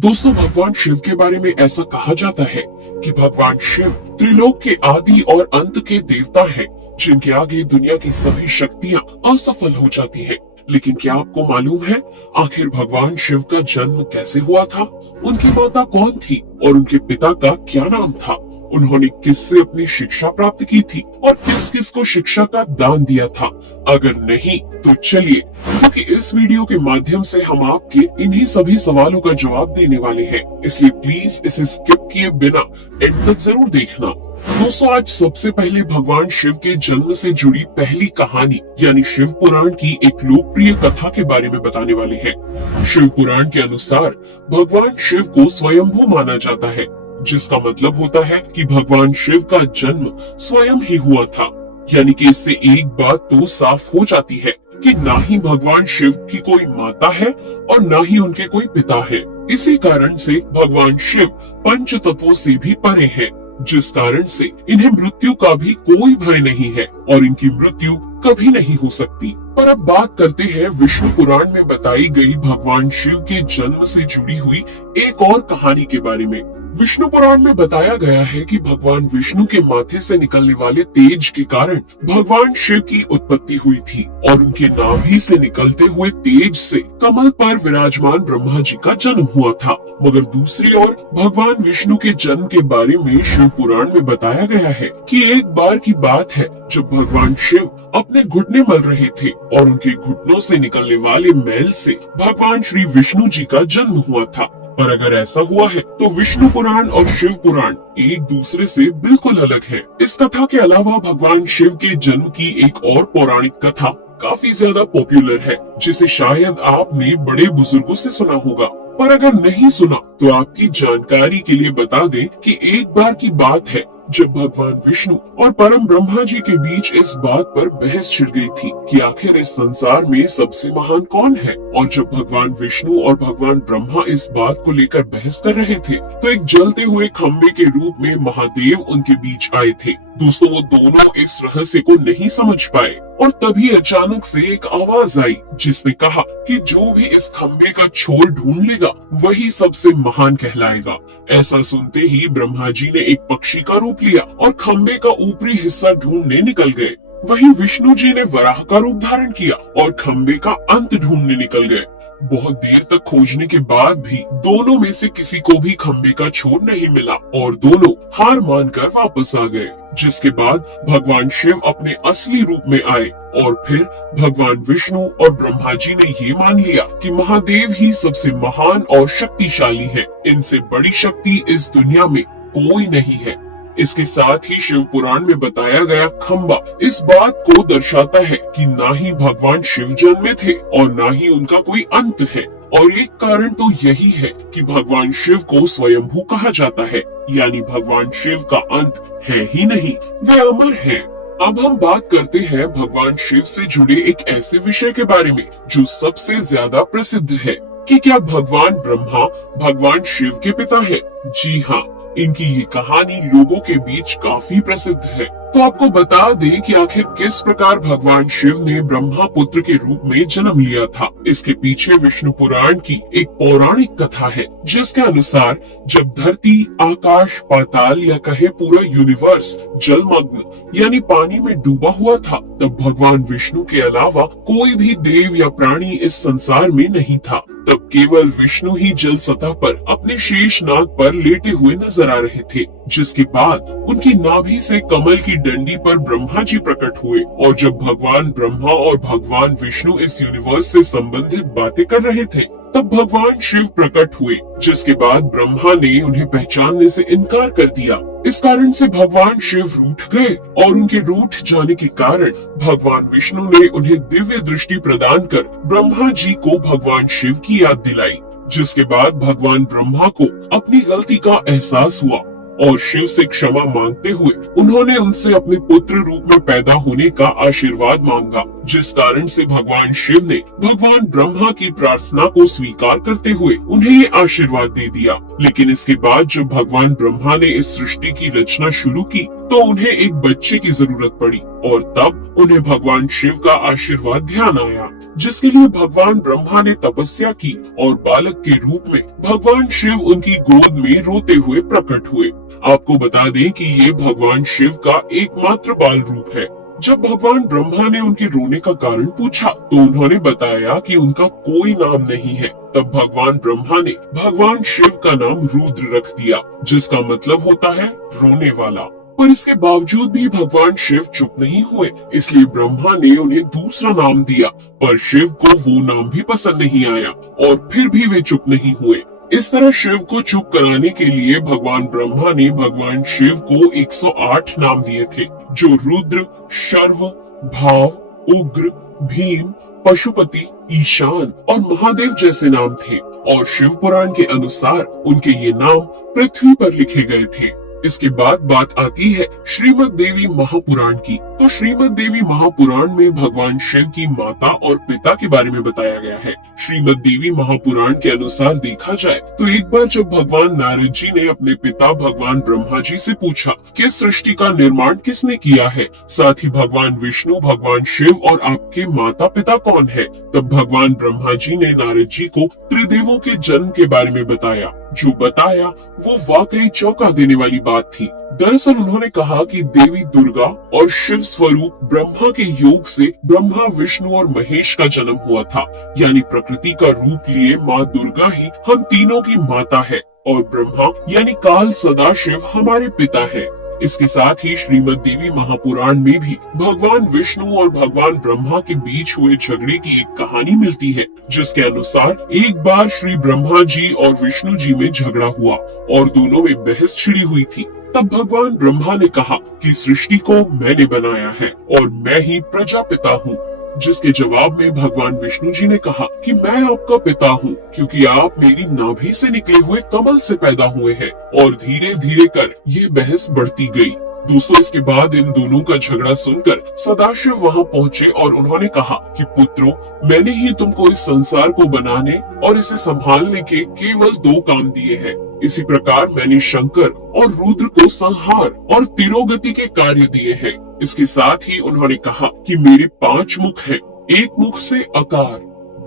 दोस्तों, भगवान शिव के बारे में ऐसा कहा जाता है कि भगवान शिव त्रिलोक के आदि और अंत के देवता हैं, जिनके आगे दुनिया की सभी शक्तियां असफल हो जाती हैं। लेकिन क्या आपको मालूम है आखिर भगवान शिव का जन्म कैसे हुआ था? उनकी माता कौन थी और उनके पिता का क्या नाम था? उन्होंने किससे अपनी शिक्षा प्राप्त की थी और किस किस को शिक्षा का दान दिया था? अगर नहीं तो चलिए, क्योंकि इस वीडियो के माध्यम से हम आपके इन्हीं सभी सवालों का जवाब देने वाले हैं, इसलिए प्लीज इसे स्किप किए बिना एंड तक जरूर देखना। दोस्तों, आज सबसे पहले भगवान शिव के जन्म से जुड़ी पहली कहानी यानी शिव पुराण की एक लोकप्रिय कथा के बारे में बताने वाले हैं। शिव पुराण के अनुसार भगवान शिव को स्वयंभू माना जाता है, जिसका मतलब होता है कि भगवान शिव का जन्म स्वयं ही हुआ था। यानी कि इससे एक बात तो साफ हो जाती है कि ना ही भगवान शिव की कोई माता है और ना ही उनके कोई पिता है। इसी कारण से भगवान शिव पंच तत्वों से भी परे हैं, जिस कारण से इन्हें मृत्यु का भी कोई भय नहीं है और इनकी मृत्यु कभी नहीं हो सकती। पर अब बात करते हैं विष्णु पुराण में बताई गई भगवान शिव के जन्म से जुड़ी हुई एक और कहानी के बारे में। विष्णु पुराण में बताया गया है कि भगवान विष्णु के माथे से निकलने वाले तेज के कारण भगवान शिव की उत्पत्ति हुई थी और उनके नाभि से निकलते हुए तेज से कमल पर विराजमान ब्रह्मा जी का जन्म हुआ था। मगर दूसरी ओर भगवान विष्णु के जन्म के बारे में शिव पुराण में बताया गया है कि एक बार की बात है जब भगवान शिव अपने घुटने मल रहे थे और उनके घुटनों से निकलने वाले मैल से भगवान श्री विष्णु जी का जन्म हुआ था। पर अगर ऐसा हुआ है तो विष्णु पुराण और शिव पुराण एक दूसरे से बिल्कुल अलग है। इस कथा के अलावा भगवान शिव के जन्म की एक और पौराणिक कथा काफी ज्यादा पॉपुलर है, जिसे शायद आपने बड़े बुजुर्गों से सुना होगा। पर अगर नहीं सुना तो आपकी जानकारी के लिए बता दें कि एक बार की बात है जब भगवान विष्णु और परम ब्रह्मा जी के बीच इस बात पर बहस छिड़ गई थी कि आखिर इस संसार में सबसे महान कौन है। और जब भगवान विष्णु और भगवान ब्रह्मा इस बात को लेकर बहस कर रहे थे तो एक जलते हुए खंबे के रूप में महादेव उनके बीच आए थे। दोस्तों, वो दोनों इस रहस्य को नहीं समझ पाए और तभी अचानक से एक आवाज आई जिसने कहा कि जो भी इस खंबे का छोर ढूंढ लेगा वही सबसे महान कहलाएगा। ऐसा सुनते ही ब्रह्मा जी ने एक पक्षी का रूप लिया और खंबे का ऊपरी हिस्सा ढूंढने निकल गए। वहीं विष्णु जी ने वराह का रूप धारण किया और खंबे का अंत ढूंढने निकल गए। बहुत देर तक खोजने के बाद भी दोनों में से किसी को भी खंबे का छोर नहीं मिला और दोनों हार मानकर वापस आ गए। जिसके बाद भगवान शिव अपने असली रूप में आए और फिर भगवान विष्णु और ब्रह्मा जी ने ये मान लिया कि महादेव ही सबसे महान और शक्तिशाली है। इनसे बड़ी शक्ति इस दुनिया में कोई नहीं है। इसके साथ ही शिव पुराण में बताया गया खंबा इस बात को दर्शाता है कि ना ही भगवान शिव जन्मे थे और ना ही उनका कोई अंत है। और एक कारण तो यही है कि भगवान शिव को स्वयंभू कहा जाता है, यानी भगवान शिव का अंत है ही नहीं, वे अमर हैं। अब हम बात करते हैं भगवान शिव से जुड़े एक ऐसे विषय के बारे में जो सबसे ज्यादा प्रसिद्ध है कि क्या भगवान ब्रह्मा भगवान शिव के पिता है? जी हाँ, इनकी ये कहानी लोगों के बीच काफी प्रसिद्ध है। तो आपको बता दें कि आखिर किस प्रकार भगवान शिव ने ब्रह्मा पुत्र के रूप में जन्म लिया था। इसके पीछे विष्णु पुराण की एक पौराणिक कथा है, जिसके अनुसार जब धरती, आकाश, पाताल या कहे पूरा यूनिवर्स जलमग्न यानी पानी में डूबा हुआ था, तब भगवान विष्णु के अलावा कोई भी देव या प्राणी इस संसार में नहीं था। तब केवल विष्णु ही जल सतह पर अपने शेष नाग पर लेटे हुए नजर आ रहे थे। जिसके बाद उनकी नाभि से कमल की डंडी पर ब्रह्मा जी प्रकट हुए और जब भगवान ब्रह्मा और भगवान विष्णु इस यूनिवर्स से संबंधित बातें कर रहे थे तब भगवान शिव प्रकट हुए, जिसके बाद ब्रह्मा ने उन्हें पहचानने से इनकार कर दिया। इस कारण से भगवान शिव रूठ गए और उनके रूठ जाने के कारण भगवान विष्णु ने उन्हें दिव्य दृष्टि प्रदान कर ब्रह्मा जी को भगवान शिव की याद दिलाई। जिसके बाद भगवान ब्रह्मा को अपनी गलती का एहसास हुआ और शिव से क्षमा मांगते हुए उन्होंने उनसे अपने पुत्र रूप में पैदा होने का आशीर्वाद मांगा। जिस कारण से भगवान शिव ने भगवान ब्रह्मा की प्रार्थना को स्वीकार करते हुए उन्हें ये आशीर्वाद दे दिया। लेकिन इसके बाद जब भगवान ब्रह्मा ने इस सृष्टि की रचना शुरू की तो उन्हें एक बच्चे की जरूरत पड़ी और तब उन्हें भगवान शिव का आशीर्वाद ध्यान आया। जिसके लिए भगवान ब्रह्मा ने तपस्या की और बालक के रूप में भगवान शिव उनकी गोद में रोते हुए प्रकट हुए। आपको बता दें कि ये भगवान शिव का एकमात्र बाल रूप है। जब भगवान ब्रह्मा ने उनके रोने का कारण पूछा तो उन्होंने बताया कि उनका कोई नाम नहीं है। तब भगवान ब्रह्मा ने भगवान शिव का नाम रुद्र रख दिया, जिसका मतलब होता है रोने वाला। पर इसके बावजूद भी भगवान शिव चुप नहीं हुए, इसलिए ब्रह्मा ने उन्हें दूसरा नाम दिया। पर शिव को वो नाम भी पसंद नहीं आया और फिर भी वे चुप नहीं हुए। इस तरह शिव को चुप कराने के लिए भगवान ब्रह्मा ने भगवान शिव को 108 नाम दिए थे, जो रुद्र, शर्व, भाव, उग्र, भीम, पशुपति, ईशान और महादेव जैसे नाम थे। और शिव पुराण के अनुसार उनके ये नाम पृथ्वी पर लिखे गए थे। इसके बाद बात आती है श्रीमद् देवी महापुराण की। तो श्रीमद् देवी महापुराण में भगवान शिव की माता और पिता के बारे में बताया गया है। श्रीमद् देवी महापुराण के अनुसार देखा जाए तो एक बार जब भगवान नारद जी ने अपने पिता भगवान ब्रह्मा जी से पूछा कि सृष्टि का निर्माण किसने किया है, साथ ही भगवान विष्णु, भगवान शिव और आपके माता पिता कौन है, तब भगवान ब्रह्मा जी ने नारद जी को त्रिदेवों के जन्म के बारे में बताया। जो बताया वो वाकई चौंका देने वाली बात थी। दरअसल उन्होंने कहा कि देवी दुर्गा और शिव स्वरूप ब्रह्मा के योग से ब्रह्मा, विष्णु और महेश का जन्म हुआ था। यानी प्रकृति का रूप लिए माँ दुर्गा ही हम तीनों की माता है और ब्रह्मा यानी काल सदाशिव हमारे पिता है। इसके साथ ही श्रीमद् देवी महापुराण में भी भगवान विष्णु और भगवान ब्रह्मा के बीच हुए झगड़े की एक कहानी मिलती है, जिसके अनुसार एक बार श्री ब्रह्मा जी और विष्णु जी में झगड़ा हुआ और दोनों में बहस छिड़ी हुई थी। तब भगवान ब्रह्मा ने कहा कि सृष्टि को मैंने बनाया है और मैं ही प्रजापिता हूँ, जिसके जवाब में भगवान विष्णु जी ने कहा कि मैं आपका पिता हूँ, क्योंकि आप मेरी नाभि से निकले हुए कमल से पैदा हुए हैं। और धीरे धीरे कर ये बहस बढ़ती गई। दोस्तों, इसके बाद इन दोनों का झगड़ा सुनकर सदाशिव वहाँ पहुँचे और उन्होंने कहा कि पुत्रों, मैंने ही तुमको इस संसार को बनाने और इसे संभालने के केवल 2 काम दिए हैं। इसी प्रकार मैंने शंकर और रुद्र को संहार और तिरोगति के कार्य दिए हैं। इसके साथ ही उन्होंने कहा कि मेरे 5 मुख हैं। एक मुख से अकार,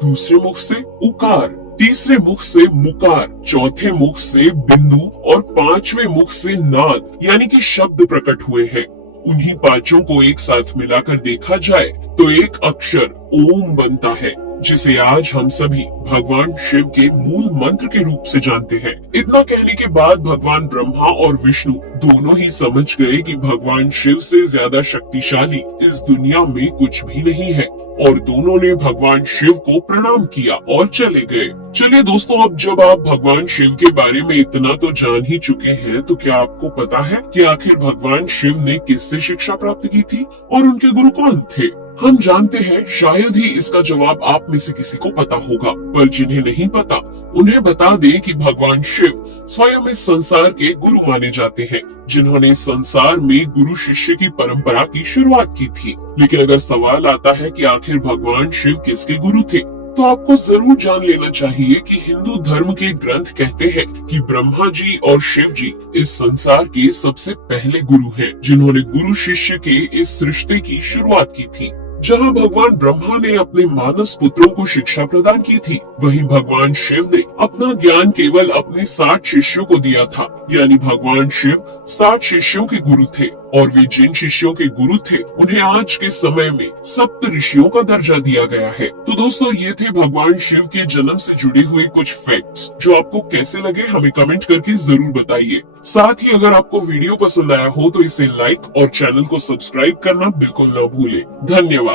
दूसरे मुख से उकार, तीसरे मुख से मुकार, चौथे मुख से बिंदु और 5वें मुख से नाद यानी कि शब्द प्रकट हुए हैं। उन्हीं 5 को एक साथ मिलाकर देखा जाए तो एक अक्षर ओम बनता है, जिसे आज हम सभी भगवान शिव के मूल मंत्र के रूप से जानते हैं। इतना कहने के बाद भगवान ब्रह्मा और विष्णु दोनों ही समझ गए कि भगवान शिव से ज्यादा शक्तिशाली इस दुनिया में कुछ भी नहीं है और दोनों ने भगवान शिव को प्रणाम किया और चले गए। चलिए दोस्तों, अब जब आप भगवान शिव के बारे में इतना तो जान ही चुके हैं, तो क्या आपको पता है कि आखिर भगवान शिव ने किससे शिक्षा प्राप्त की थी और उनके गुरु कौन थे? हम जानते हैं शायद ही इसका जवाब आप में से किसी को पता होगा, पर जिन्हें नहीं पता उन्हें बता दें कि भगवान शिव स्वयं इस संसार के गुरु माने जाते हैं, जिन्होंने इस संसार में गुरु शिष्य की परंपरा की शुरुआत की थी। लेकिन अगर सवाल आता है कि आखिर भगवान शिव किसके गुरु थे, तो आपको जरूर जान लेना चाहिए कि हिंदू धर्म के ग्रंथ कहते हैं कि ब्रह्मा जी और शिव जी इस संसार के सबसे पहले गुरु हैं, जिन्होंने गुरु शिष्य के इस रिश्ते की शुरुआत की थी। जहां भगवान ब्रह्मा ने अपने मानस पुत्रों को शिक्षा प्रदान की थी, वहीं भगवान शिव ने अपना ज्ञान केवल अपने 60 शिष्यों को दिया था। यानी भगवान शिव 60 शिष्यों के गुरु थे और वे जिन शिष्यों के गुरु थे उन्हें आज के समय में सप्त ऋषियों का दर्जा दिया गया है। तो दोस्तों, ये थे भगवान शिव के जन्म से जुड़े हुए कुछ फैक्ट्स, जो आपको कैसे लगे हमें कमेंट करके जरूर बताइए। साथ ही अगर आपको वीडियो पसंद आया हो तो इसे लाइक और चैनल को सब्सक्राइब करना बिल्कुल न भूले। धन्यवाद।